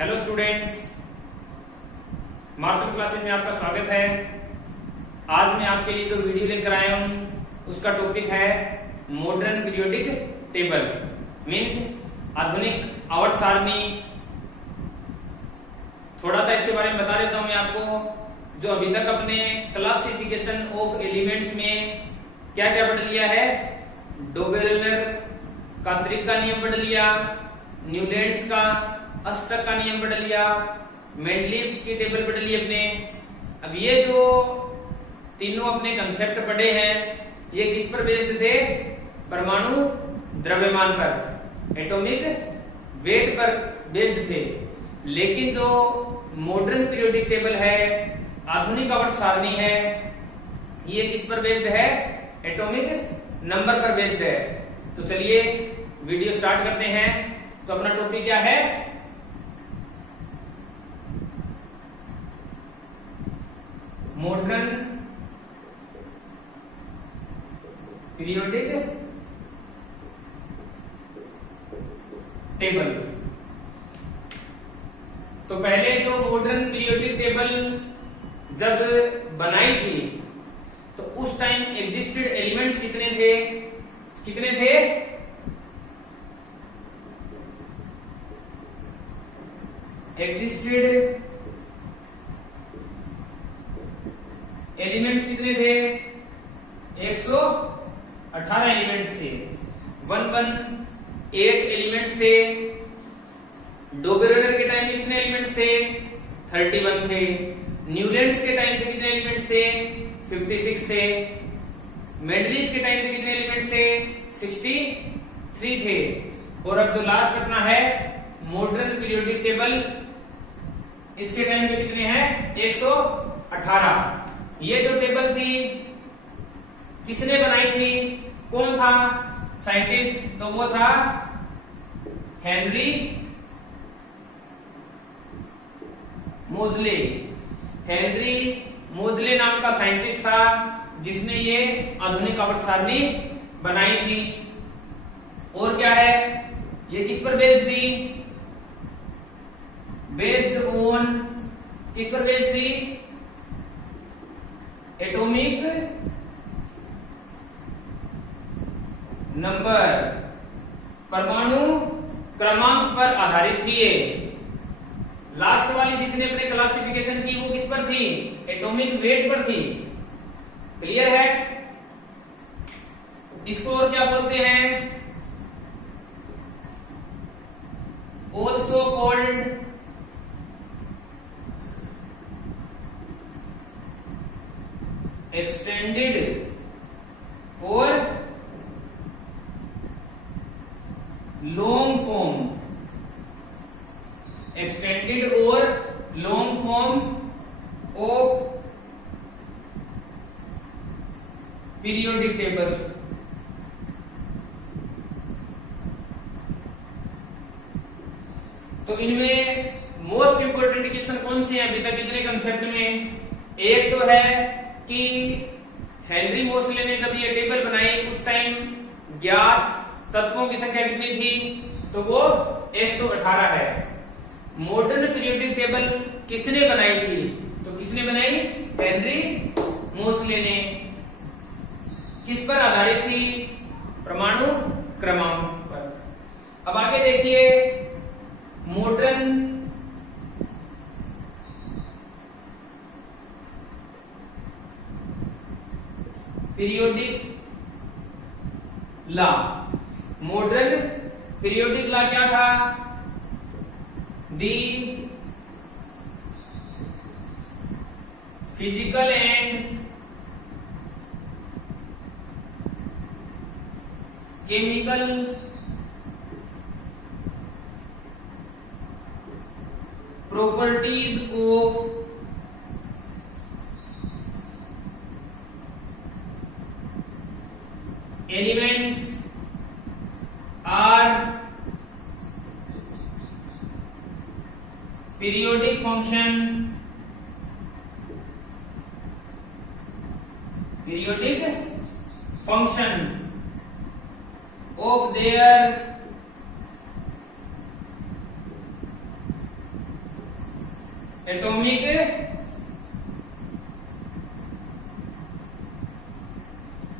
Hello students, martial classes में आपका स्वागत है। आज मैं आपके लिए जो वीडियो लेकर आया हूं उसका टॉपिक है मॉडर्न पीरियोडिक टेबल, मीन्स आधुनिक आवर्त सारणी। थोड़ा सा इसके बारे में बता देता हूं मैं आपको। जो अभी तक अपने क्लासिफिकेशन ऑफ एलिमेंट्स में क्या क्या पढ़ लिया है, डोबेरेलर का त्रिक का नियम पढ़ लिया, न्यूलैंड्स का अष्टक का नियम पढ़ लिया, मेंडलीव की टेबल पढ़ ली अपने। अब ये जो तीनों अपने कंसेप्ट पढ़े हैं ये किस पर बेस्ड थे? परमाणु द्रव्यमान पर, एटॉमिक वेट पर बेस्ड थे। लेकिन जो मॉडर्न पीरियोडिक टेबल है, आधुनिक आवर्त सारणी है, ये किस पर बेस्ड है? एटॉमिक नंबर पर बेस्ड है। तो चलिए वीडियो स्टार्ट करते हैं। तो अपना टॉपिक क्या है? Modern periodic table. तो पहले जो मॉडर्न पीरियोडिक टेबल जब बनाई थी तो उस टाइम एग्जिस्टेड एलिमेंट्स कितने थे? कितने थे? एग्जिस्टेड एलिमेंट्स कितने थे? 118 एलिमेंट्स थे। 118 एलिमेंट्स थे। डोबेरेलर के टाइम पे कितने एलिमेंट्स थे? 31 थे। न्यूलैंड्स के टाइम पे कितने एलिमेंट्स थे? 56 थे। मेंडलीव के टाइम पे कितने एलिमेंट्स थे? 63 थे। और अब जो लास्ट अपना है मॉडर्न पीरियोडिक टेबल, इसके टाइम पे कितने हैं? 118। ये जो टेबल थी किसने बनाई थी? कौन था साइंटिस्ट? तो वो था हेनरी मोजले। हेनरी मोजले नाम का साइंटिस्ट था जिसने ये आधुनिक आवर्त सारणी बनाई थी। और क्या है, ये किस पर बेस्ड थी? बेस्ड ऑन, किस पर बेस्ड थी? एटॉमिक नंबर, परमाणु क्रमांक पर आधारित थी ये। लास्ट वाली जितने अपने क्लासिफिकेशन की वो किस पर थी? एटॉमिक वेट पर थी। क्लियर है? इसको और क्या बोलते हैं? ऑल्सो कॉल्ड एक्सटेंडेड और लॉन्ग फॉर्म। एक्सटेंडेड और long form of periodic table. तो इनमें मोस्ट इंपोर्टेंट क्वेश्चन कौन से हैं अभी तक इतने कंसेप्ट में? एक तो है कि हेनरी मोसले ने जब ये टेबल बनाई उस टाइम ज्ञात तत्वों की संख्या कितनी थी? तो वो 118 है। मॉडर्न पीरियोडिक टेबल किसने बनाई थी? तो किसने बनाई? हेनरी मोसले ने। किस पर आधारित थी? परमाणु क्रमांक पर। अब आगे देखिए, modern periodic law. Modern periodic law क्या था? The physical and chemical properties of elements are periodic function of their atomic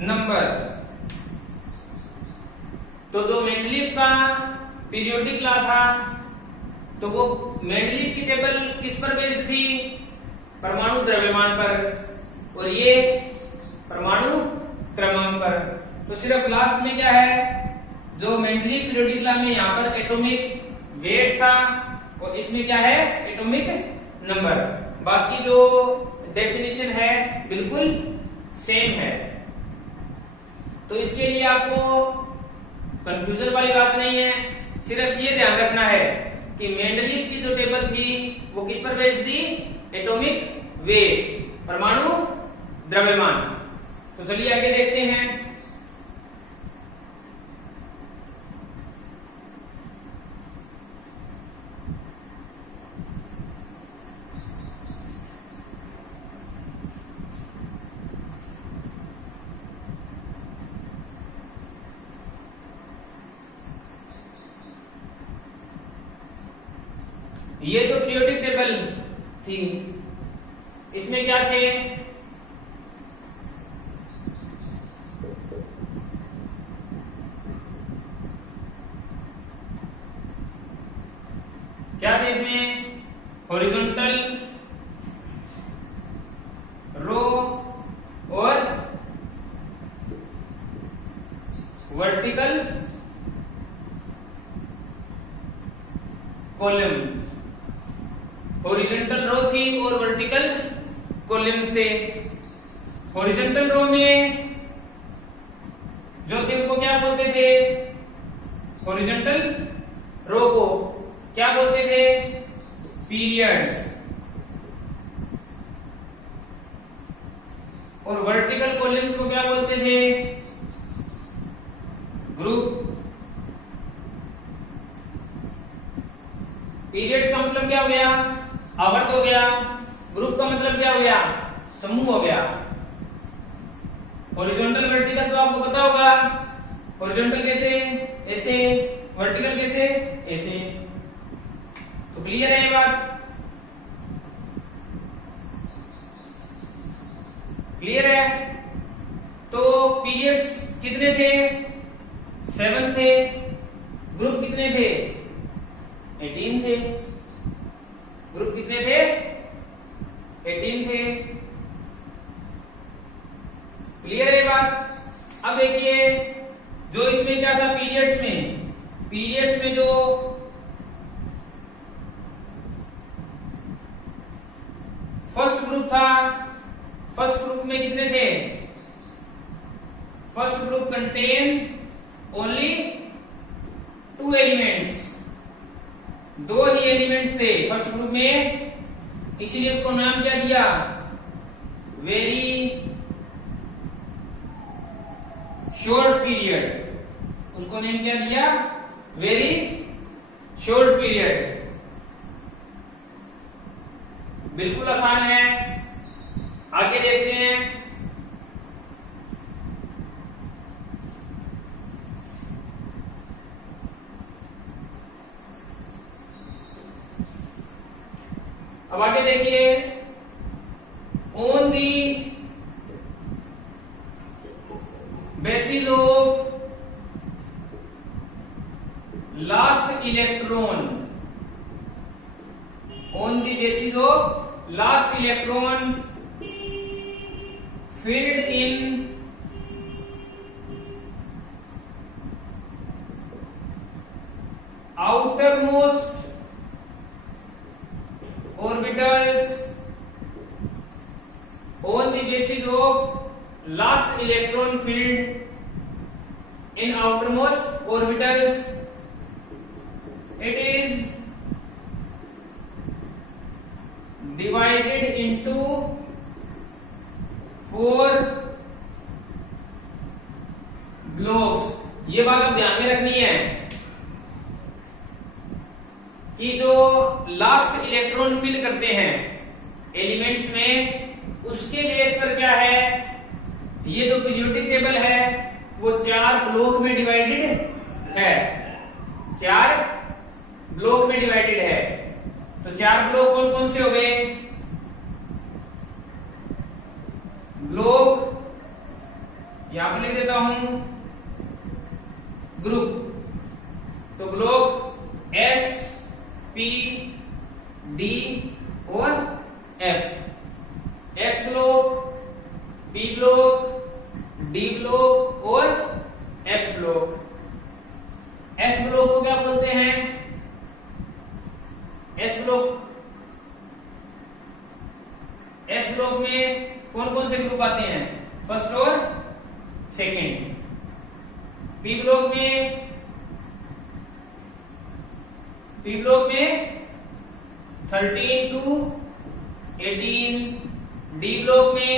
number. तो जो मेंडलीव का पीरियोडिक लॉ था, तो वो मेंडलीव की टेबल किस पर बेस्ड थी? परमाणु द्रव्यमान पर, और ये परमाणु क्रमांक पर। तो सिर्फ लास्ट में क्या है, जो मेंडलीव पीरियोडिक लॉ में यहां पर एटॉमिक वेट था, और इसमें क्या है, एटॉमिक नंबर। बाकी जो डेफिनेशन है बिल्कुल सेम है। तो इसके लिए आपको कंफ्यूजन वाली बात नहीं है, सिर्फ ये ध्यान रखना है कि मेंडलीव की जो टेबल थी वो किस पर बेस्ड थी? एटॉमिक वेट, परमाणु द्रव्यमान। तो चलिए आगे देखते हैं। ये जो पीरियोडिक टेबल थी, इसमें क्या थे? क्या थे इसमें? हॉरिजॉन्टल, रो और वर्टिकल कॉलम्स। हॉरिजॉन्टल रो थी और वर्टिकल कॉलम्स थे। हॉरिजॉन्टल रो में जो थे उनको क्या बोलते थे? हॉरिजॉन्टल रो को क्या बोलते थे? पीरियड्स। और वर्टिकल कॉलम्स को क्या बोलते थे? ग्रुप। पीरियड्स का मतलब क्या हो गया? आवर्त हो गया। ग्रुप का मतलब क्या हो गया? समूह हो गया। हॉरिजॉन्टल वर्टिकल तो आपको पता होगा, हॉरिजॉन्टल कैसे? ऐसे। वर्टिकल कैसे? ऐसे। तो क्लियर है ये बात? क्लियर है? तो पीरियड्स कितने थे? 7 थे। ग्रुप कितने थे? 18 थे। ग्रुप कितने थे? 18 थे। क्लियर है बात? अब देखिए, जो इसमें क्या था पीरियड्स में जो फर्स्ट ग्रुप था, फर्स्ट ग्रुप में कितने थे? First group contain only 2 elements, 2 ही एलिमेंट्स थे फर्स्ट ग्रुप में, इसीलिए उसको नाम क्या दिया? Very short period. उसको नेम क्या दिया? Very short period. बिल्कुल आसान है। आगे देखते हैं। अब आगे देखिए, on the basis of last electron, on the basis of last electron filled in outermost orbitals, on the basis of last electron filled in outermost orbitals, it is divided into 4 blocks. ये बात आप ध्यान में रखनी है कि जो last electron fill करते हैं एलिमेंट्स में, उसके बेस पर क्या है, ये जो पीरियोडिक टेबल है वो 4 ब्लॉक में डिवाइडेड है, 4 ब्लॉक में डिवाइडेड है। तो 4 ब्लॉक कौन कौन से हो गए? ब्लॉक यहां पर लिख देता हूं ग्रुप। तो ब्लॉक एस, पी, डी और F. S block, P block, D block और एफ ब्लॉक। एस ब्लॉक को क्या बोलते हैं? एस ब्लॉक में कौन कौन से ग्रुप आते हैं? फर्स्ट और सेकंड। पी ब्लॉक में 13 to 18, डी ब्लॉक में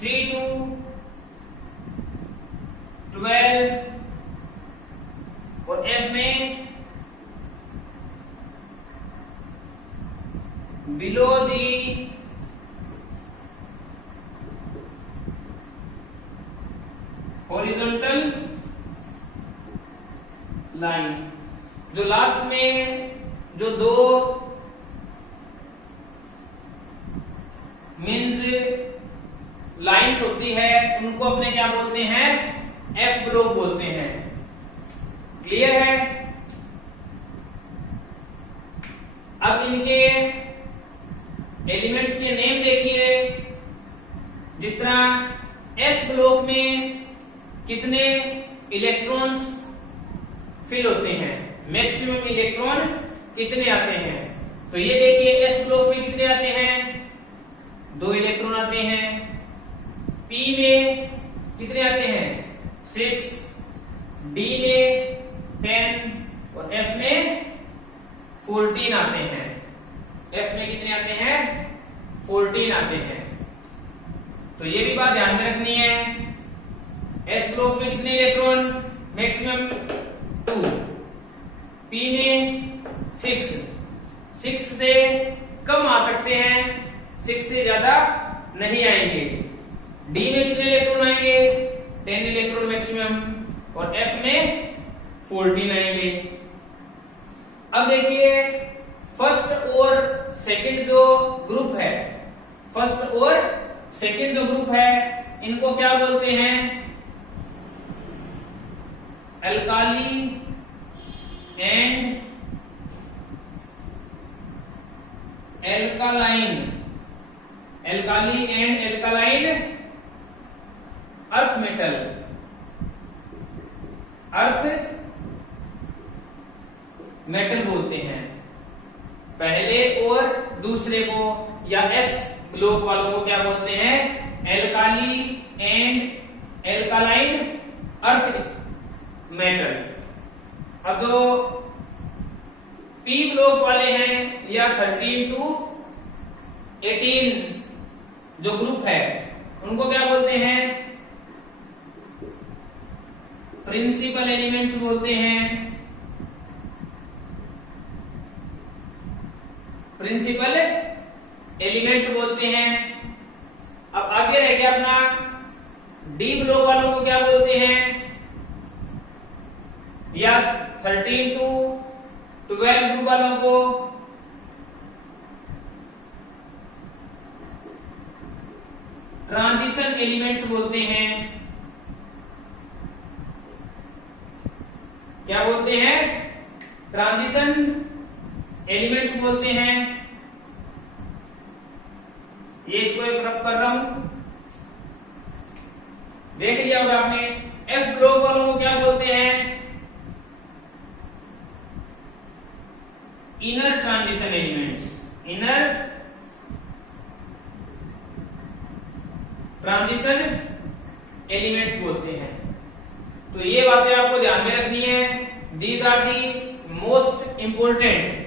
3 to 12 और एफ में बिलो दी हॉरिजॉन्टल लाइन। जो लास्ट में जो दो मीन्स लाइंस होती है उनको अपने क्या बोलते हैं? एफ ब्लॉक बोलते हैं। क्लियर है? अब इनके एलिमेंट्स के नेम देखिए। जिस तरह एस ब्लॉक में कितने इलेक्ट्रॉन्स फिल होते हैं, मैक्सिमम इलेक्ट्रॉन कितने आते हैं? तो ये देखिए एस ब्लॉक में कितने आते हैं? 2 इलेक्ट्रॉन आते हैं। पी में कितने आते हैं? 6। डी में 10 और एफ में 14 आते हैं। एफ में कितने आते हैं? 14 आते हैं। तो ये भी बात ध्यान में रखनी है। एस ब्लॉक में कितने इलेक्ट्रॉन? मैक्सिमम 2। पी में 6 से कम आ सकते हैं, 6 से ज्यादा नहीं आएंगे। डी में कितने इलेक्ट्रॉन आएंगे? 10 इलेक्ट्रॉन मैक्सिमम और एफ में 14 आएंगे। अब देखिए फर्स्ट और सेकंड जो ग्रुप है, फर्स्ट और सेकंड जो ग्रुप है इनको क्या बोलते हैं? Alkali and alkaline. Alkali and alkaline earth metal, earth metal बोलते हैं। पहले और दूसरे को या एस ब्लॉक वालों को क्या बोलते हैं? Alkali and alkaline earth metal. अब जो पी ब्लॉक वाले हैं या 13 to 18 जो ग्रुप है उनको क्या बोलते हैं? प्रिंसिपल एलिमेंट्स बोलते हैं। प्रिंसिपल एलिमेंट्स बोलते हैं। अब आगे रह गया अपना डी ब्लॉक वालों को क्या बोलते हैं? या 13 to 12 ग्रुप वालों को ट्रांजिशन एलिमेंट्स बोलते हैं। क्या बोलते हैं? ट्रांजिशन एलिमेंट्स बोलते हैं। ये इसको एक रफ कर रहा हूं, देख लिया होगा आपने। एफ ब्लॉक वालों को क्या बोलते हैं? Inner transition elements. Inner transition elements बोलते हैं। तो ये बातें आपको ध्यान में रखनी है। These are the most important.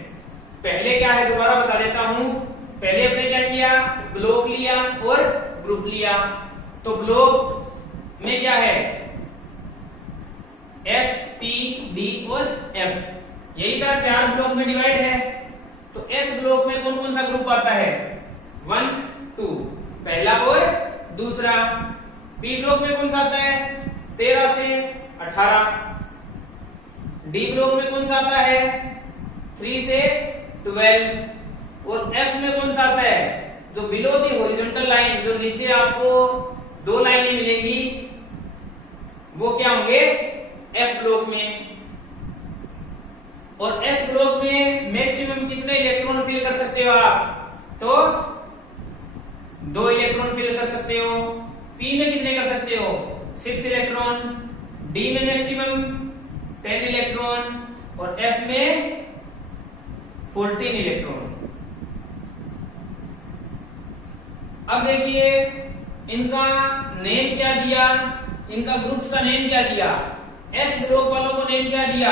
पहले क्या है दोबारा बता देता हूं। पहले अपने क्या किया? ब्लॉक लिया और ग्रुप लिया। तो ब्लॉक में क्या है? एस, पी, डी और एफ। यही था, 4 ब्लॉक में डिवाइड है। तो एस ब्लॉक में कौन कौन सा ग्रुप आता है? 1, 2 पहला और दूसरा। बी ब्लॉक में कौन सा आता है? 13 से 18। डी ब्लॉक में कौन सा आता है? 3 से 12 और F में कौन सा आता है, जो बिलो दी हॉरिजॉन्टल लाइन, जो नीचे आपको दो लाइनें मिलेंगी वो क्या होंगे F ब्लॉक में। और S ब्लॉक में मैक्सिमम कितने इलेक्ट्रॉन फिल कर सकते हो आप, तो 2 इलेक्ट्रॉन फिल कर सकते हो। P में कितने कर सकते हो, 6 इलेक्ट्रॉन। D में मैक्सिमम 10 इलेक्ट्रॉन और F में 14 इलेक्ट्रॉन। अब देखिए इनका नेम क्या दिया, इनका ग्रुप्स का नेम क्या दिया। S ब्लॉक वालों को नेम क्या दिया,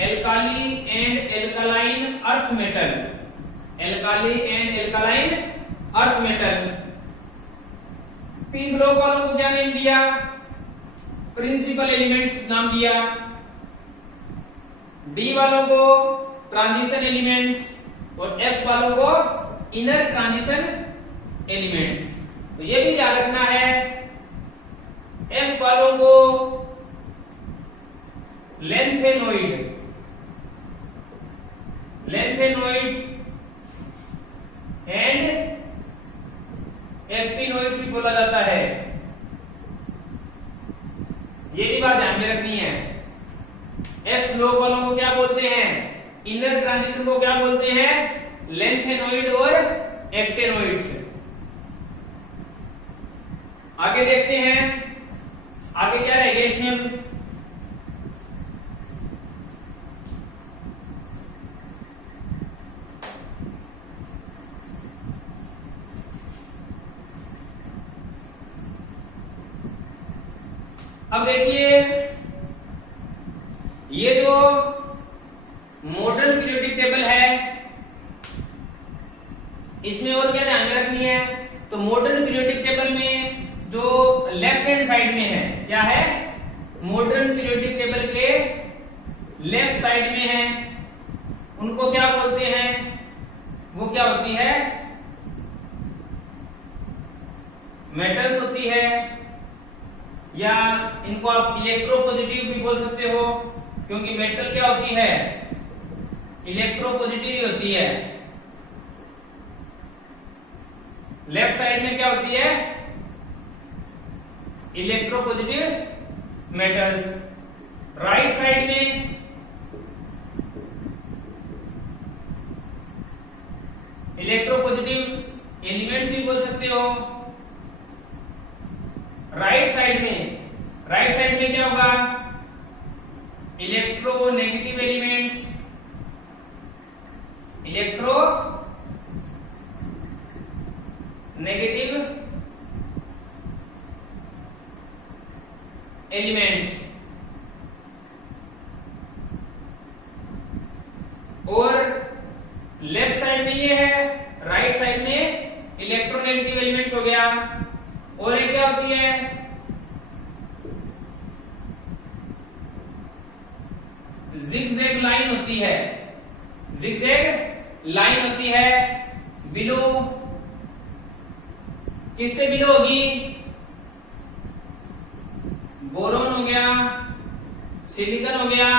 alkali and alkaline earth metal, alkali and alkaline earth metal. P block वालों को क्या नेम दिया, प्रिंसिपल एलिमेंट्स नाम दिया। D वालों को ट्रांजिशन एलिमेंट्स और F वालों को इनर ट्रांजिशन एलिमेंट्स। तो ये भी याद रखना है, F वालों को लेंथेनोइड, लेंथेनोइड्स एंड एक्टिनोइड्स भी बोला जाता है। ये भी बात ध्यान में रखनी है। F ब्लॉक वालों को क्या बोलते हैं, इनर ट्रांजिशन को क्या बोलते हैं, लेंथेनोइड और एक्टिनोइड्स। आगे देखते हैं आगे क्या रहेगा इसमें। अब देखिए ये जो मॉडर्न पीरियोडिक टेबल है इसमें और क्या ध्यान में रखनी है, तो मॉडर्न पीरियोडिक टेबल में जो लेफ्ट हैंड साइड में है क्या है, मॉडर्न पीरियोडिक टेबल के लेफ्ट साइड में है, उनको क्या बोलते हैं, वो क्या होती है, मेटल्स होती है, या इनको आप इलेक्ट्रोपॉजिटिव भी बोल सकते हो, क्योंकि मेटल क्या होती है, इलेक्ट्रोपॉजिटिव ही होती है। लेफ्ट साइड में क्या होती है, इलेक्ट्रोपॉजिटिव मेटल्स। राइट साइड में इलेक्ट्रोपॉजिटिव एलिमेंट्स भी बोल सकते हो। राइट साइड में क्या होगा, electronegative elements, electro negative elements. और लेफ्ट साइड में ये है, राइट साइड में इलेक्ट्रोनेगेटिव एलिमेंट्स हो गया। और ये क्या होती है, जिगजैग लाइन होती है, जिगजैग लाइन होती है बिलो, किससे बिलो होगी, बोरोन हो गया, सिलिकॉन हो गया,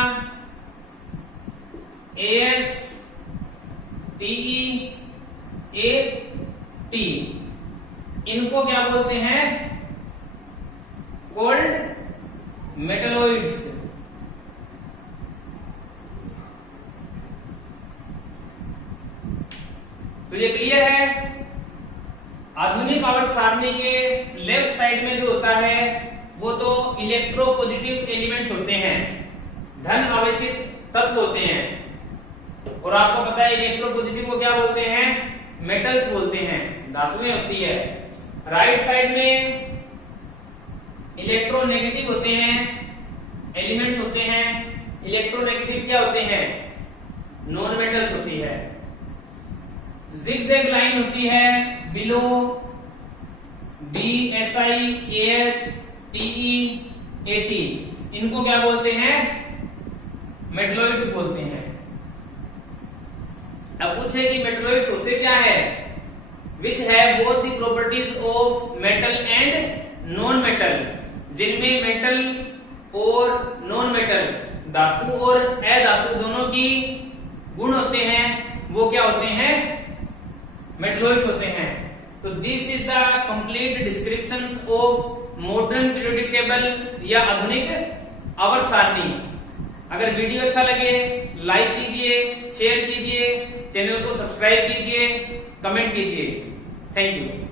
AS TE AT, इनको क्या बोलते हैं, कोल्ड मेटलोइड्स। तो ये क्लियर है। आधुनिक आवर्त सारणी के लेफ्ट साइड में जो होता है वो तो इलेक्ट्रोपॉजिटिव एलिमेंट्स होते हैं, धन आवेशित तत्व होते हैं। और आपको पता है इलेक्ट्रोपॉजिटिव को क्या बोलते हैं, मेटल्स बोलते हैं, धातुएं होती है। राइट साइड में इलेक्ट्रोनेगेटिव होते हैं, एलिमेंट्स होते हैं। इलेक्ट्रोनेगेटिव क्या होते हैं, नॉन मेटल्स होती है। जिगजैग लाइन होती है below, DSI AS TE AT, इनको क्या बोलते हैं, मेटलोइड्स बोलते हैं। अब पूछे कि मेटलोइड्स होते क्या है, विच है both the properties of metal and non metal, जिनमें मेटल और नॉन मेटल, धातु और अधातु दोनों की गुण होते हैं, वो क्या होते हैं, मेटलॉइड्स होते हैं। तो this is the complete description of modern periodic table या आधुनिक आवर्त सारणी। अगर वीडियो अच्छा लगे लाइक कीजिए, शेयर कीजिए, चैनल को सब्सक्राइब कीजिए, कमेंट कीजिए। Thank you.